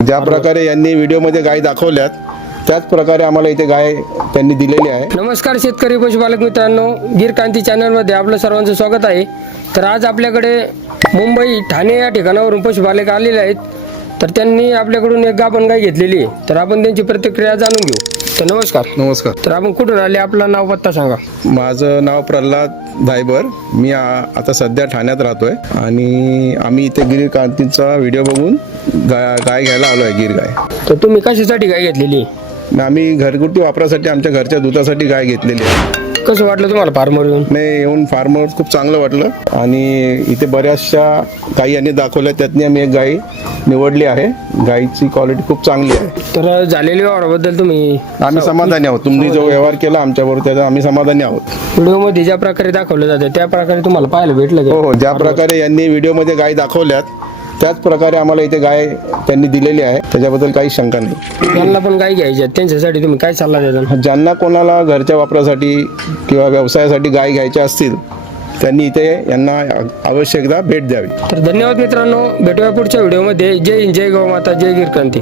ज्या प्रकारे यांनी व्हिडिओमध्ये गाय दाखवल्यात त्याच प्रकारे आम्हाला इथे गाय त्यांनी दिलेली आहे। नमस्कार शेतकरी पशुपालक मित्रांनो, गीर क्रांती चॅनलमध्ये आपलं सर्वांचं स्वागत आहे। तर आज आपल्याकडे मुंबई ठाणे या ठिकाणावरून पशुपालक आलेले आहेत। तर त्यांनी आपल्याकडून एक गाभण गाय घेतलेली आहे, तर आपण त्यांची प्रतिक्रिया जाणून घेऊ। तर नमस्कार। नमस्कार। तर आपण कुठून आले, आपलं नाव पत्ता सांगा। माझं नाव प्रल्हाद धायबर, मी आता सध्या ठाण्यात राहतोय आणि आम्ही इथे गिर क्रांतीचा व्हिडिओ बघून गाय घ्यायला आलो आहे, गिर गाय। तर तुम्ही कशासाठी गाय घेतलेली? आम्ही घरगुती वापरासाठी आमच्या घरच्या दुधासाठी गाय घेतलेली आहे। कसं वाटलं तुम्हाला फार्मवर येऊन? नाही, येऊन फार्मवर खूप चांगलं वाटलं आणि इथे बऱ्याचशा गायी यांनी दाखवल्या, त्यातनी आम्ही एक गाय निवडली आहे। गायीची क्वालिटी खूप चांगली आहे। तर झालेल्या व्यवहाराबद्दल तुम्ही आम्ही समाधानी आहोत। तुम्ही जो व्यवहार केला आमच्याबरोबर त्याचा आम्ही समाधानी आहोत। व्हिडिओमध्ये ज्या प्रकारे दाखवलं जातं त्या प्रकारे तुम्हाला पाहायला भेटलं का? हो, ज्या प्रकारे यांनी व्हिडिओमध्ये गाय दाखवल्यात त्याच प्रकारे आम्हाला इथे गाय त्यांनी दिलेली आहे, त्याच्याबद्दल काही शंका नाही। ज्यांना पण गाय घ्यायची आहे त्यांच्यासाठी तुम्ही काय सल्ला द्याल? ज्यांना कोणाला घरच्या वापरासाठी किंवा व्यवसायासाठी गाय घ्यायच्या असतील त्यांनी इथे यांना अवश्य एकदा भेट द्यावी। तर धन्यवाद मित्रांनो, भेटूया पुढच्या व्हिडिओमध्ये। जय हिंद, जय गौ माता, जय गीर क्रांती।